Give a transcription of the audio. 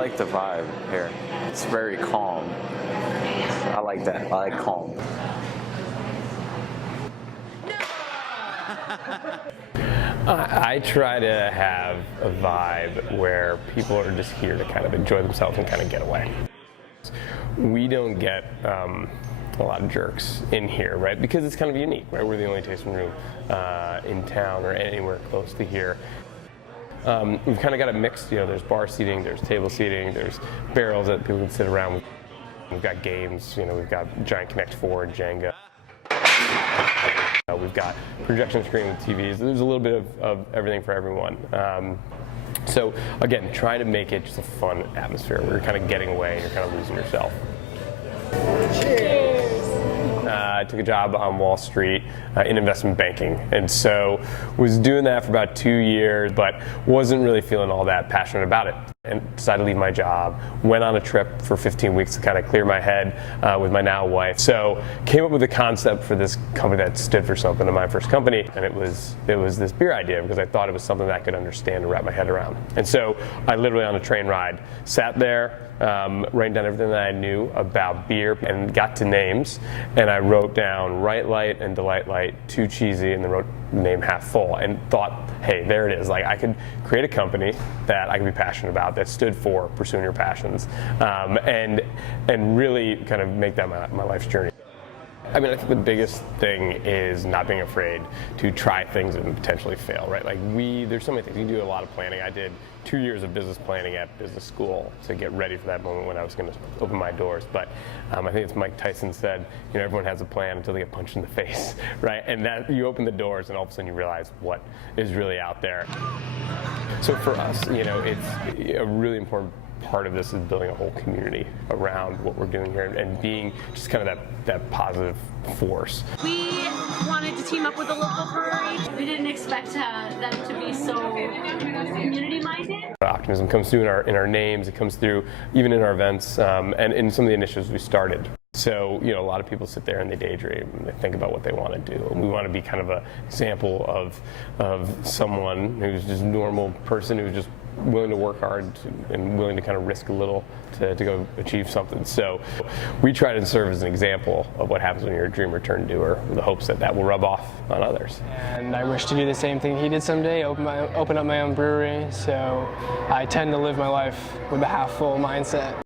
like the vibe here. It's very calm. I like that. I like calm. I try to have a vibe where people are just here to kind of enjoy themselves and kind of get away. We don't get a lot of jerks in here, right? Because it's kind of unique, right? We're the only tasting room in town or anywhere close to here. We've kind of got it mixed, there's bar seating, there's table seating, there's barrels that people can sit around. We've got games, we've got Giant Connect 4 and Jenga. We've got projection screen with TVs. There's a little bit of everything for everyone. So again, try to make it just a fun atmosphere where you're kind of getting away and you're kind of losing yourself. Cheers! I took a job on Wall Street in investment banking, and so was doing that for about 2 years, but wasn't really feeling all that passionate about it. And decided to leave my job, went on a trip for 15 weeks to kind of clear my head with my now wife. So came up with a concept for this company that stood for something in my first company, and it was this beer idea because I thought it was something that I could understand and wrap my head around. And so I literally on a train ride sat there, writing down everything that I knew about beer and got to names, and I wrote down Right Light and Delight Light, too cheesy, and then wrote the name Half Full, and thought, hey, there it is. Like, I could create a company that I could be passionate about, that stood for pursuing your passions, and really kind of make that my life's journey. I mean, I think the biggest thing is not being afraid to try things and potentially fail, right? Like there's so many things. You do a lot of planning. I did 2 years of business planning at business school to get ready for that moment when I was going to open my doors. But I think it's Mike Tyson said, everyone has a plan until they get punched in the face, right? And that you open the doors and all of a sudden you realize what is really out there. So for us, it's a really important part of this is building a whole community around what we're doing here and being just kind of that positive force. We wanted to team up with a local brewery. We didn't expect them to be so community-minded. Optimism comes through in our names, it comes through even in our events, and in some of the initiatives we started. So, a lot of people sit there and they daydream and they think about what they want to do. And we want to be kind of an example of someone who's just a normal person who's just willing to work hard and willing to kind of risk a little to go achieve something. So we try to serve as an example of what happens when you're a dreamer turned doer, with the hopes that will rub off on others. And I wish to do the same thing he did someday, open up my own brewery. So I tend to live my life with a half full mindset.